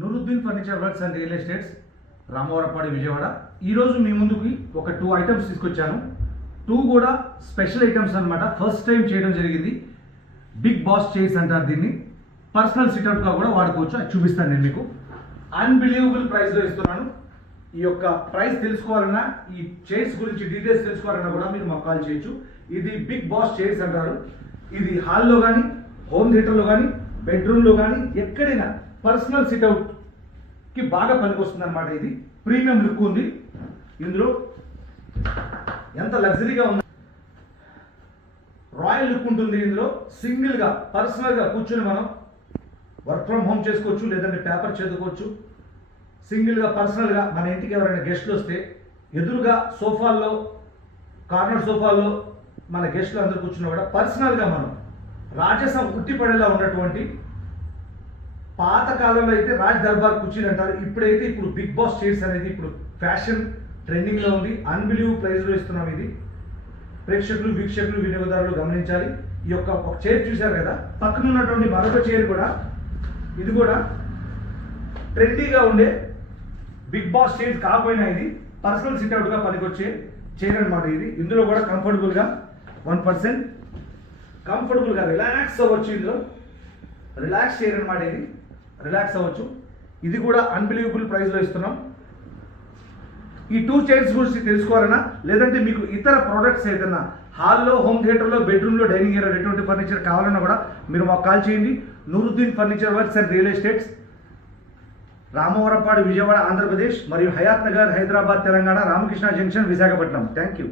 Nooruddin furniture works and real estates, Ramavarapadi, Vijayawada. ఈరోజు మీ ముందుకి ఒక 2 ఐటమ్స్ తీసుకొచ్చాను. 2 కూడా స్పెషల్ ఐటమ్స్ అనమాట. ఫస్ట్ టైం చేయడం జరిగింది. బిగ్ బాస్ చైర్స్ అంటారు దీన్ని. పర్సనల్ సిట్అవుట్గా కూడా వాడుకోవచ్చు. అది చూపిస్తాను నేను మీకు. అన్బిలీవబుల్ ప్రైస్లో ఇస్తున్నాను. ఈ యొక్క ప్రైస్ తెలుసుకోవాలన్నా, ఈ చైర్స్ గురించి డీటెయిల్స్ తెలుసుకోవాలన్నా కూడా మీరు మాకు కాల్ చేయొచ్చు. ఇది బిగ్ బాస్ చైర్స్ అంటారు. ఇది హాల్లో కానీ, హోమ్ థియేటర్లో కానీ, బెడ్రూమ్లో కానీ, ఎక్కడైనా పర్సనల్ సిట్అవుట్కి బాగా పనికొస్తుంది అనమాట. ఇది ప్రీమియం లుక్ ఉంది. ఇందులో ఎంత లగ్జరీగా ఉంది, రాయల్ లుక్ ఉంటుంది. ఇందులో సింగిల్గా పర్సనల్గా కూర్చొని మనం వర్క్ ఫ్రమ్ హోమ్ చేసుకోవచ్చు, లేదంటే పేపర్ చదువుకోవచ్చు. సింగిల్గా పర్సనల్గా మన ఇంటికి ఎవరైనా గెస్ట్లు వస్తే ఎదురుగా సోఫాల్లో, కార్నర్ సోఫాల్లో మన గెస్ట్లు అందరూ కూర్చున్నా కూడా పర్సనల్గా మనం రాజసం ఉట్టిపడేలా ఉన్నటువంటి, పాత కాలంలో అయితే రాజ్ దర్బార్ కుర్చీలు అంటారు. ఇప్పుడైతే ఇప్పుడు బిగ్ బాస్ చైర్స్ అనేది ఇప్పుడు ఫ్యాషన్ ట్రెండింగ్లో ఉంది. అన్బిలీవబుల్ ప్రైస్లో ఇస్తున్నాం. ఇది ప్రేక్షకులు, వీక్షకులు, వినియోగదారులు గమనించాలి. ఈ యొక్క ఒక చైర్ చూశారు కదా, పక్కన ఉన్నటువంటి మరొక చైర్ కూడా, ఇది కూడా ట్రెండీగా ఉండే బిగ్ బాస్ చైర్ కాకపోయినా ఇది పర్సనల్ సిట్అవుట్గా పనికొచ్చే చైర్ అనమాట. ఇది ఇందులో కూడా కంఫర్టబుల్గా 1% కంఫర్టబుల్గా రిలాక్స్ అవ్వచ్చు. ఇందులో రిలాక్స్ చైర్ అనమాట. ఇది రిలాక్స్ అవ్వచ్చు. ఇది కూడా అన్బిలీవబుల్ ప్రైస్లో ఇస్తున్నాం. ఈ 2 చైర్స్ గురించి తెలుసుకోవాలన్నా, లేదంటే మీకు ఇతర ప్రోడక్ట్స్ ఏదైనా హాల్లో, హోమ్ థియేటర్లో, బెడ్రూమ్లో, డైనింగ్ ఏరియా ఎటువంటి ఫర్నిచర్ కావాలన్నా కూడా మీరు మాకు కాల్ చేయండి. Nooruddin furniture works and real estates, Ramavarapadu, Vijayawada, Andhra Pradesh, మరియు Hayat Nagar, Hyderabad, Telangana, Ramakrishna junction, Visakhapatnam. Thank you.